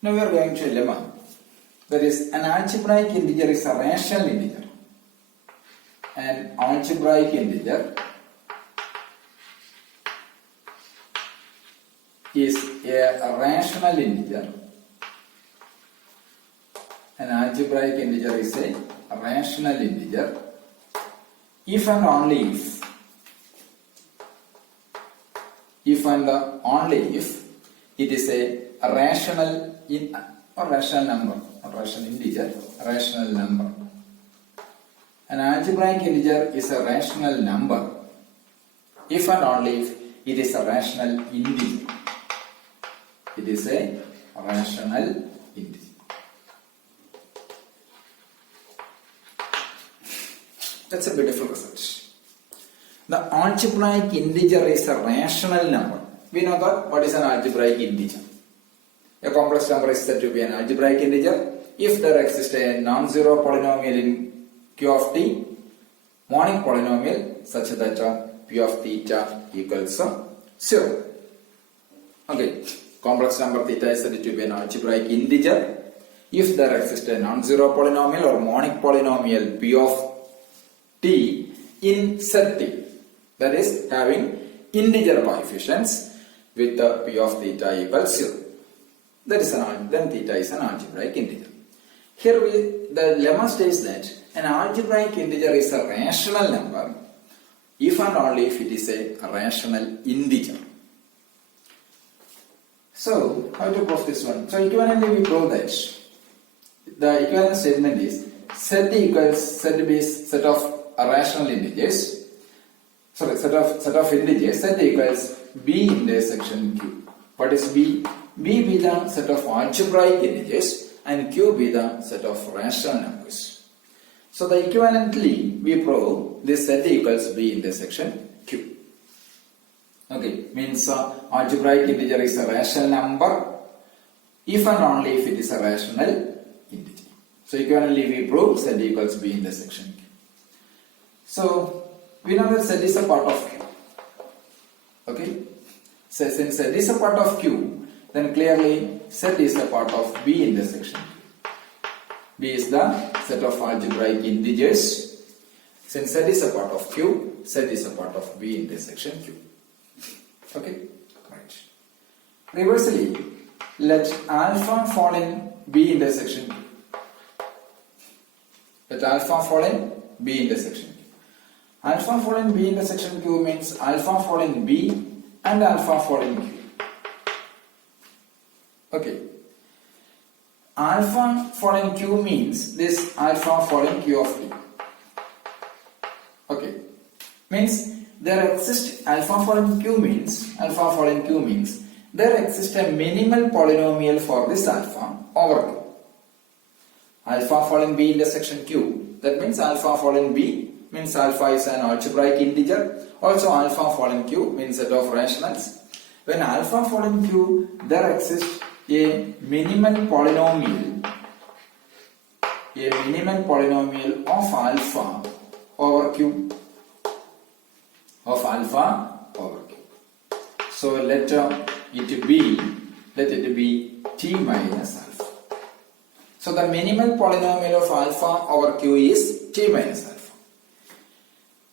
Now we are going to a lemma. That is, an algebraic integer is a rational integer. An algebraic integer is a rational integer. An algebraic integer is a rational integer if and only if and only if it is a rational number, not rational integer, rational number. An algebraic integer is a rational number if and only if it is a rational integer. It is a rational integer. That's a beautiful result. The algebraic integer is a rational number. We know that what is an algebraic integer. A complex number is said to be an algebraic integer if there exists a non-zero polynomial in Q of t, monic polynomial such that P of theta equals 0. Okay, complex number theta is said to be an algebraic integer if there exists a non-zero polynomial or monic polynomial P of t in set t, that is having integer coefficients with the P of theta equals 0. That is then theta is an algebraic integer. Here the lemma states that an algebraic integer is a rational number if and only if it is a rational integer. So how to prove this one? So equivalently we prove that the equivalent statement is set equals set B is set of rational integers. Sorry, set of integers. Set equals B intersection Q. What is B? B be the set of algebraic integers and Q be the set of rational numbers. So the equivalently we prove this set equals B intersection Q. Okay, means algebraic integer is a rational number if and only if it is a rational integer. So equivalently we prove set equals B intersection Q. So we know that set is a part of Q. Okay, so since set is a part of Q, then clearly set is a part of B intersection Q. B is the set of algebraic integers. Since set is a part of Q, set is a part of B intersection Q. Okay, right. Reversely, let alpha fall in B intersection Q. Let alpha fall in B intersection Q. Alpha fall in B intersection Q means alpha fall in B and alpha fall in Q. Okay. Alpha fall in Q means this alpha fall in Q of T. Okay. Means there exists alpha fall in Q means there exists a minimal polynomial for this alpha over Q. Alpha fall in B intersection Q. That means alpha fall in B means alpha is an algebraic integer. Also alpha fall in Q means set of rationals. When alpha fall in Q, there exists a minimal polynomial of alpha over Q. So let it be T minus alpha. So the minimal polynomial of alpha over Q is T minus alpha.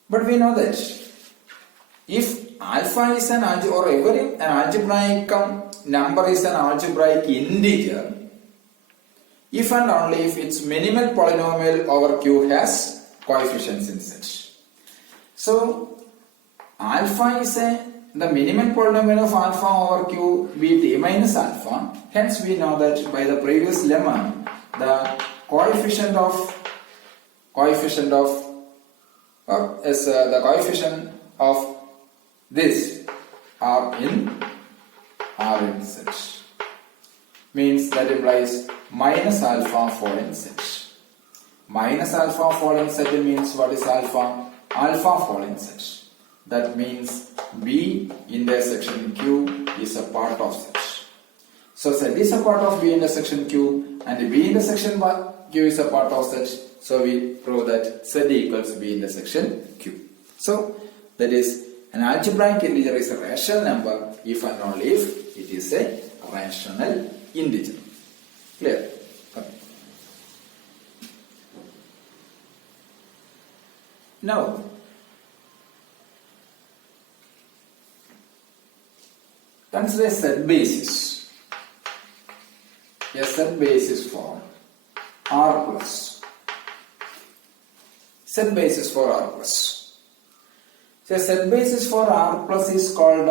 But we know that if alpha is an algebraic number is an algebraic integer, if and only if its minimal polynomial over Q has coefficients in set. So alpha is the minimal polynomial of alpha over Q be T minus alpha. Hence we know that by the previous lemma the coefficient of this are in set. Means that implies minus alpha fall in set. Minus alpha fall in set means what is alpha? Alpha fall in set. That means B intersection Q is a part of set. So set is a part of B intersection Q and B intersection Q is a part of set. So we prove that set equals B intersection Q. So that is an algebraic integer is a rational number if and only if it is a rational integer. Clear? Okay. Now, consider a set basis. A set basis for R plus. Set basis for R plus. So a set basis for R plus is called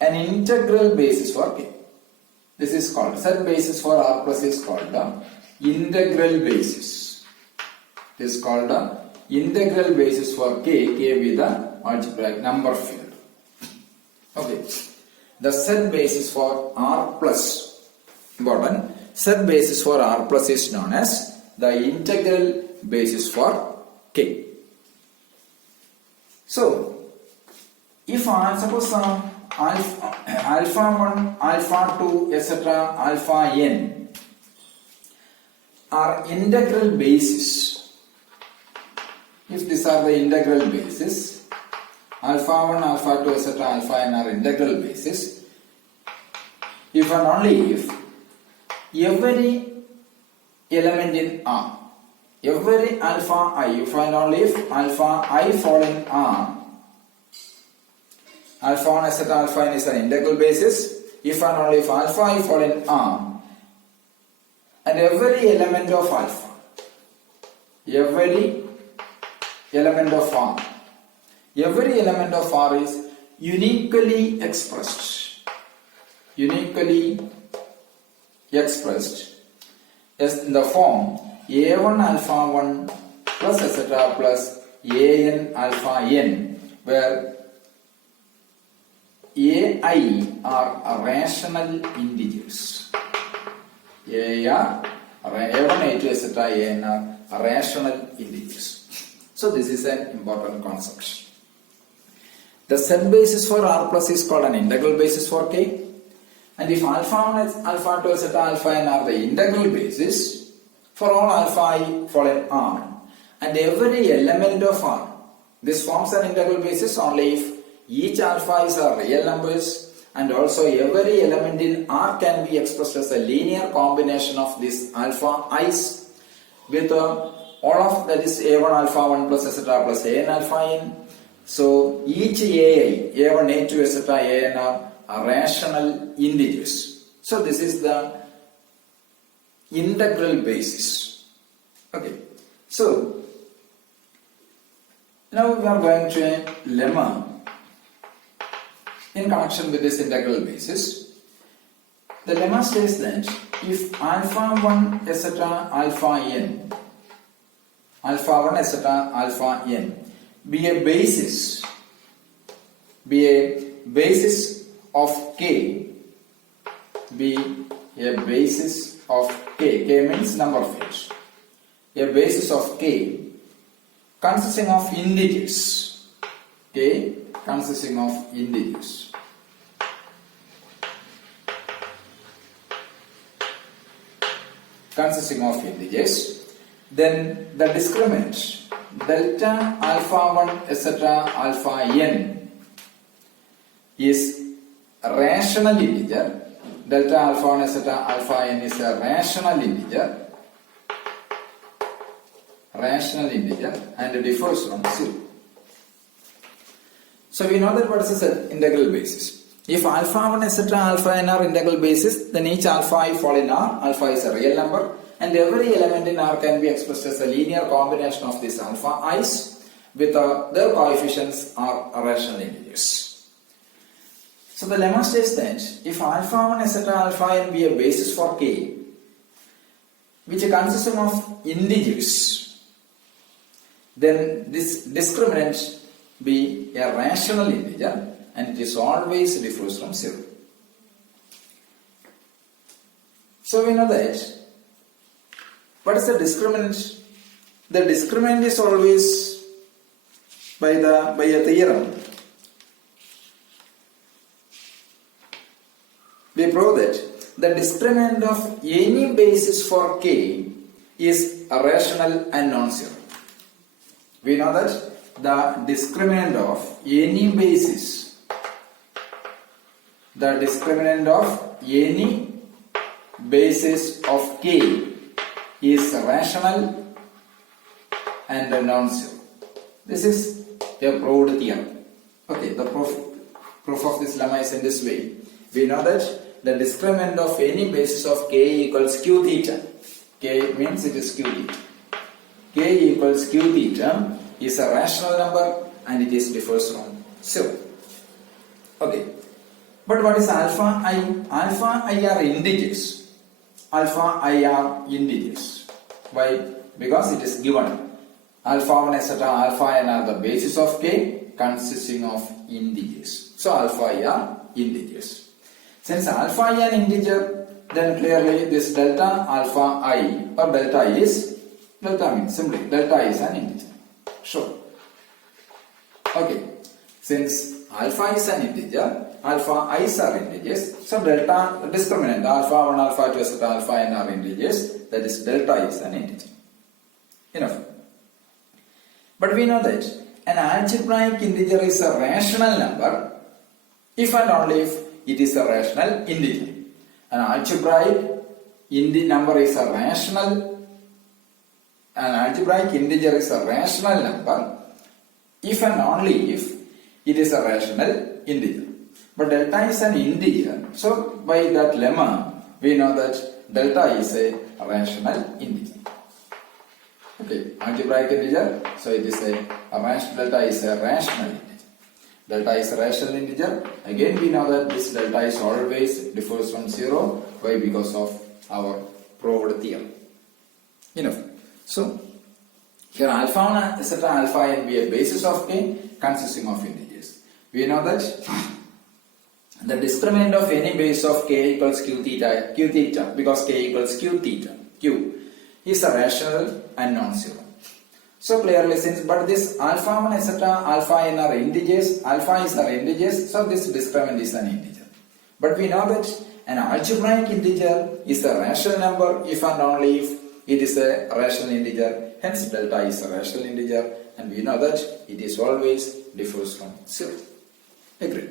an integral basis for K. This is called set basis for R plus is called the integral basis. This is called the integral basis for K. K with the algebraic number field. Okay. The set basis for R plus, important, set basis for R plus is known as the integral basis for K. So, if suppose alpha 1, alpha 2, etc., alpha n are integral basis, if these are the integral basis, alpha 1, alpha 2, etc., alpha n are integral basis, if and only if every element in R, every alpha I, if and only if alpha I fall in R, alpha 1, etc., alpha n is an integral basis, if and only if alpha I fall in R, and every element of alpha, every element of R, every element of R is uniquely expressed as in the form a1 alpha 1 plus etc. plus an alpha n, where ai are rational integers. A1, A2, etc. an are rational integers. So this is an important concept. The set basis for R plus is called an integral basis for K. And if alpha 1, alpha 2, etc., alpha n are the integral basis for all alpha I fall in R, and every element of R, this forms an integral basis only if each alpha is a real numbers, and also every element in R can be expressed as a linear combination of these alpha i's with all of that is a1 alpha 1 plus etc. plus an alpha n. So each ai, a1, a2, etc., an are rational integers. So this is the integral basis. Okay. So now we are going to a lemma in connection with this integral basis. The lemma says that if alpha 1 etc. alpha n, alpha 1 etc. alpha n be a basis of K, be a basis of K, K means number of fields, a basis of K consisting of integers, K consisting of integers. Consisting of integers, then the discriminant delta alpha 1 etc. alpha n is a rational integer. Delta alpha 1 etc. alpha n is a rational integer, and it differs from 0. So we know that what is the integral basis. If alpha 1 etc. alpha n are integral basis, then each alpha I fall in R, alpha is a real number, and every element in R can be expressed as a linear combination of these alpha i's with their coefficients are rational integers. So the lemma states that if alpha 1 etc. alpha n be a basis for K, which consists of integers, then this discriminant be a rational integer, and it is always differs from 0. So we know that what is the discriminant? The discriminant is always by a theorem. We prove that the discriminant of any basis for K is rational and non-zero. We know that the discriminant of any basis, the discriminant of any basis of k is rational and non-zero. This is a proved theorem. Okay, the proof of this lemma is in this way. We know that the discriminant of any basis of k equals q theta. K means it is q theta. K equals q theta is a rational number and it is differs from 0. Okay. But what is alpha I? Alpha I are integers. Alpha I are integers. Why? Because it is given. Alpha 1 etc. alpha n are the basis of k consisting of integers. So alpha I are integers. Since alpha I an integer, then clearly this delta alpha I or delta is, delta means simply delta is an integer. Sure. Okay. Since alpha is an integer, alpha i's are integers, so delta discriminant alpha 1, alpha 2 etc. alpha n are integers, that is delta is an integer. Enough. But we know that an algebraic integer is a rational number if and only if it is a rational integer. An algebraic number is a rational, an algebraic integer is a rational number if and only if it is a rational integer. But delta is an integer, so by that lemma we know that delta is a rational integer. Okay, algebraic integer, so it is a rational, delta is a rational integer. Delta is a rational integer. Again we know that this delta is always differs from 0. Why? Because of our proved theorem. Enough. So here alpha 1 etc. alpha n be a basis of k consisting of integers. We know that the discriminant of any base of k equals q theta because k equals q theta, q is a rational and non-zero. So clearly since, but this alpha 1 etc. alpha n are integers, alpha is are integers, so this discriminant is an integer. But we know that an algebraic integer is a rational number if and only if it is a rational integer, hence delta is a rational integer, and we know that it is always differs from 0. Agreed.